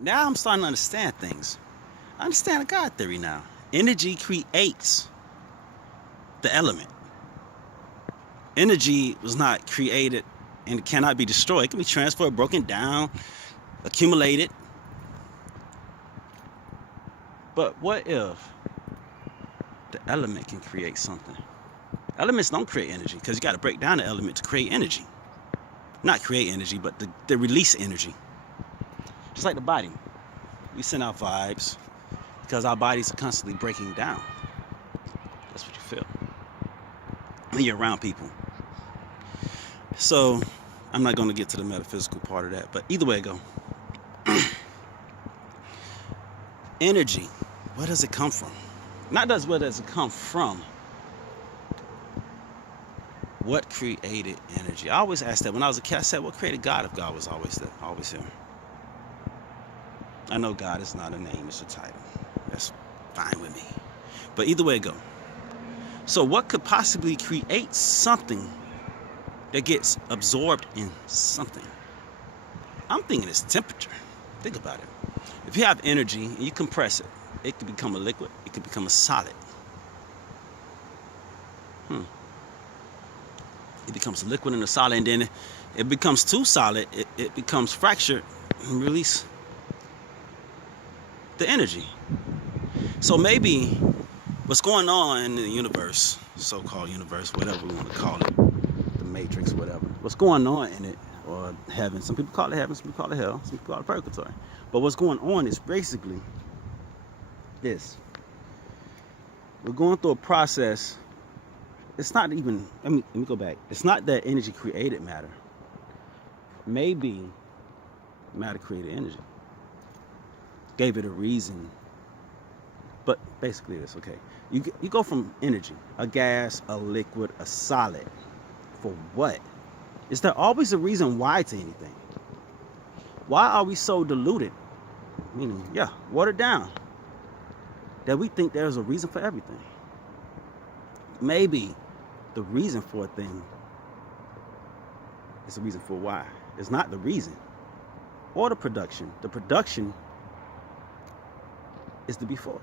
Now I'm starting to understand things. I understand the God theory now. Energy creates the element. Energy was not created and cannot be destroyed. It can be transferred, broken down, accumulated. But what if the element can create something? Elements don't create energy because you got to break down the element to create energy. Not create energy, but to release energy. Just like the body. We send out vibes because our bodies are constantly breaking down. That's what you feel when you're around people. So I'm not going to get to the metaphysical part of that, but either way it go. Energy, where does it come from? Not just where does it come from. What created energy? I always asked that when I was a kid. I said, what created God if God was always there, always here? I know God is not a name, it's a title. That's fine with me. But either way it go. So what could possibly create something that gets absorbed in something? I'm thinking it's temperature. Think about it. If you have energy and you compress it, it could become a liquid, it could become a solid. It becomes a liquid and a solid, and then it becomes too solid, it becomes fractured and release the energy. So maybe what's going on in the universe, so-called universe, whatever we want to call it, the matrix, whatever, what's going on in it, or heaven, some people call it heaven, some people call it hell, some people call it purgatory, but what's going on is basically this. We're going through a process. It's not even, let me go back. It's not that energy created matter. Maybe matter created energy. Gave it a reason. But basically it's okay. You go from energy, a gas, a liquid, a solid. For what? Is there always a reason why to anything? Why are we so diluted? Meaning, watered down. That we think there's a reason for everything. Maybe the reason for a thing is the reason for why. It's not the reason or the production. The production is the before.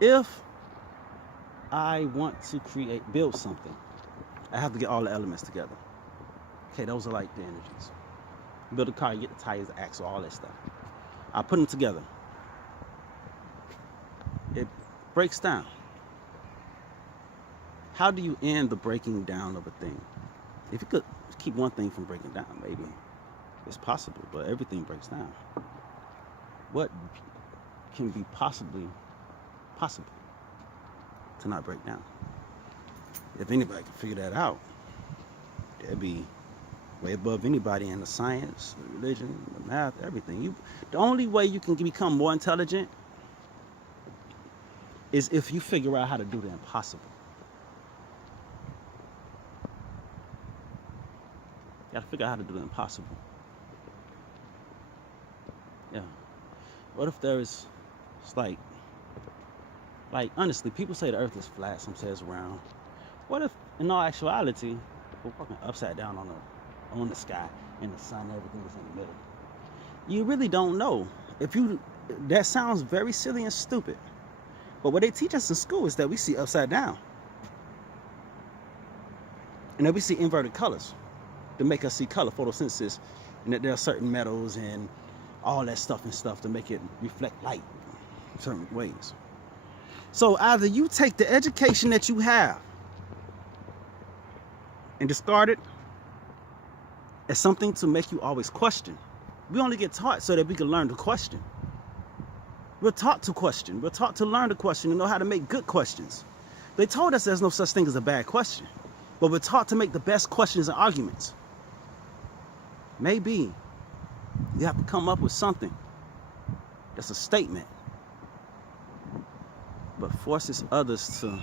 If I want to build something, I have to get all the elements together. Okay, those are like the energies. Build a car, you get the tires, the axle, all that stuff. I put them together. It breaks down. How do you end the breaking down of a thing? If you could keep one thing from breaking down, maybe it's possible, but everything breaks down. What can be possible to not break down? If anybody can figure that out, they'd be way above anybody in the science, the religion, the math, everything. The only way you can become more intelligent is if you figure out how to do the impossible. You gotta figure out how to do the impossible. Yeah. What if there's, it's like honestly, people say the earth is flat, some say it's round. What if, in all actuality, we're walking upside down on the sky, and the sun, everything is in the middle? You really don't know. That sounds very silly and stupid. But what they teach us in school is that we see upside down. And that we see inverted colors to make us see color, photosynthesis, and that there are certain metals and all that stuff to make it reflect light in certain ways. So either you take the education that you have and discard it as something to make you always question. We only get taught so that we can learn to question. We're taught to question. We're taught to learn to question and know how to make good questions. They told us there's no such thing as a bad question, but we're taught to make the best questions and arguments. Maybe you have to come up with something that's a statement, but forces others to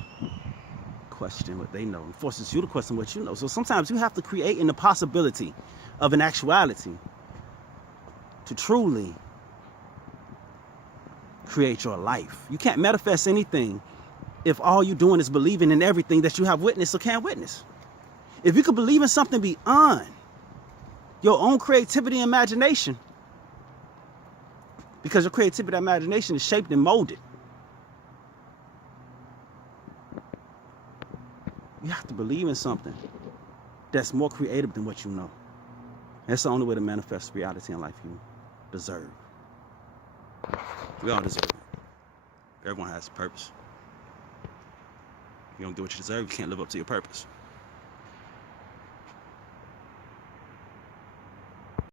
question what they know, and forces you to question what you know. So sometimes you have to create in the possibility of an actuality to truly create your life. You can't manifest anything if all you're doing is believing in everything that you have witnessed or can't witness. If you could believe in something beyond your own creativity and imagination, Because your creativity and imagination is shaped and molded. You have to believe in something that's more creative than what you know. That's the only way to manifest reality in life you deserve. We all deserve it. Everyone has a purpose. If you don't do what you deserve, you can't live up to your purpose.